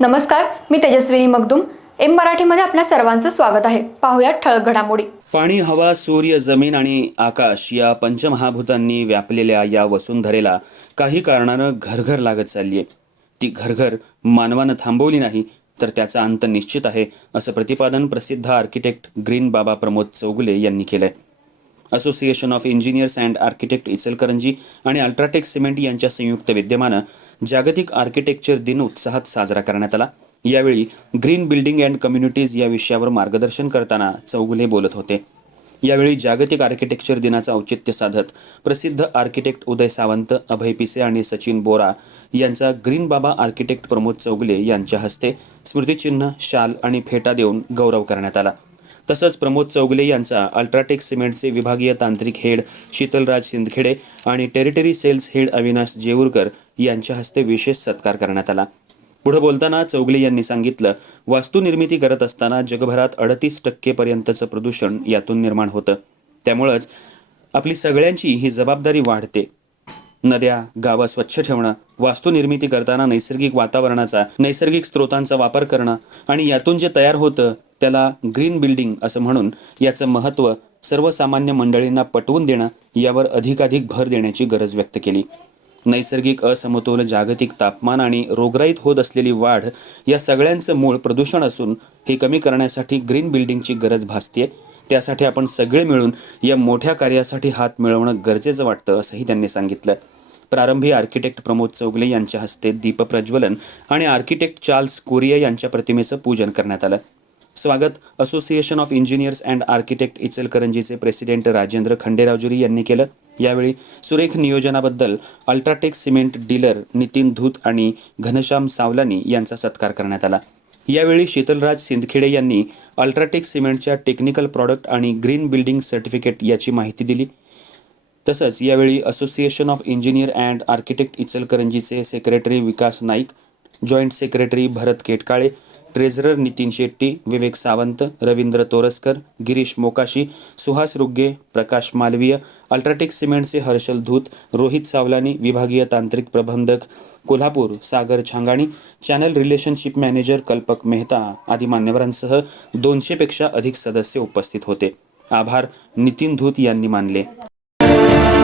नमस्कार मी तेजस्विनी मगदुम. एम मराठीमध्ये आपल्या सर्वांचं स्वागत आहे. पाहुयात ठळक घडामोडी. पाणी हवा सूर्य जमीन आणि आकाश या पंचमहाभूतांनी व्यापलेल्या या वसुंधरेला काही कारणानं घरघर लागत चालली आहे ती घरघर मानवानं थांबवली नाही तर त्याचा अंत निश्चित आहे असं प्रतिपादन प्रसिद्ध आर्किटेक्ट ग्रीन बाबा प्रमोद चौगुले यांनी केलंय. Association of engineers and architect Ichalkaranji आणि अल्ट्राटेक सिमेंट यांच्या संयुक्त विद्यमानं जागतिक आर्किटेक्चर दिन उत्साहात साजरा करण्यात आला. यावेळी ग्रीन बिल्डिंग अँड कम्युनिटीज या विषयावर मार्गदर्शन करताना चौगुले बोलत होते. यावेळी जागतिक आर्किटेक्चर दिनाचं औचित्य साधत प्रसिद्ध आर्किटेक्ट उदय सावंत अभय पिसे आणि सचिन बोरा यांचा ग्रीन बाबा आर्किटेक्ट प्रमोद चौगुले यांच्या हस्ते स्मृतिचिन्ह शाल आणि फेटा देऊन गौरव करण्यात आला. तसंच प्रमोद चौगले यांचा अल्ट्राटेक सिमेंटचे विभागीय तांत्रिक हेड शीतलराज सिंदखेडे आणि territory sales head Avinash Jeurkar यांच्या हस्ते विशेष सत्कार करण्यात आला. पुढे बोलताना चौगले यांनी सांगितलं वास्तुनिर्मिती करत असताना जगभरात अडतीस टक्केपर्यंतचं प्रदूषण यातून निर्माण होतं. त्यामुळंच आपली सगळ्यांची ही जबाबदारी वाढते. नद्या गावं स्वच्छ ठेवणं वास्तुनिर्मिती करताना नैसर्गिक वातावरणाचा नैसर्गिक स्रोतांचा वापर करणं आणि यातून जे तयार होतं त्याला ग्रीन बिल्डिंग असं म्हणून याचं महत्त्व सर्वसामान्य मंडळींना पटवून देणं यावर अधिकाधिक भर देण्याची गरज व्यक्त केली. नैसर्गिक असमतोल जागतिक तापमान आणि रोगराईत होत असलेली वाढ या सगळ्यांचं मूळ प्रदूषण असून हे कमी करण्यासाठी ग्रीन बिल्डिंगची गरज भासते त्यासाठी आपण सगळे मिळून या मोठ्या कार्यासाठी हात मिळवणं गरजेचं वाटतं असंही त्यांनी सांगितलं. प्रारंभी आर्किटेक्ट प्रमोद चौगले यांच्या हस्ते दीपप्रज्वलन आणि आर्किटेक्ट चार्ल्स कोरिया यांच्या प्रतिमेचं पूजन करण्यात आलं. स्वागत. Association of engineers and architect इचलकरंजीचे president Rajendra Khanderavjuri यांनी केलं. यावेळी सुरेख नियोजनाबद्दल UltraTech cement dealer Nitin Dhoot आणि घनश्याम सावलानी यांचा सत्कार करण्यात आला. यावेळी शीतलराज सिंदखेडे यांनी अल्ट्राटेक सिमेंटच्या टेक्निकल प्रॉडक्ट आणि ग्रीन बिल्डिंग सर्टिफिकेट याची माहिती दिली. तसंच यावेळी association of engineer and architect इचलकरंजीचे secretary Vikas Naik joint secretary Bharat Ketkale treasurer Nitin Shetty Vivek Sawant Ravindra Toraskar Girish Mokashi Suhas Rugge Prakash Malviya UltraTech सिमेंटचे हर्षल धूत रोहित सावलानी विभागीय तांत्रिक प्रबंधक Kolhapur Sagar Changani channel relationship manager Kalpak Mehta आदी मान्यवरांसह दोनशेपेक्षा अधिक सदस्य उपस्थित होते. आभार नितीन धूत यांनी मानले.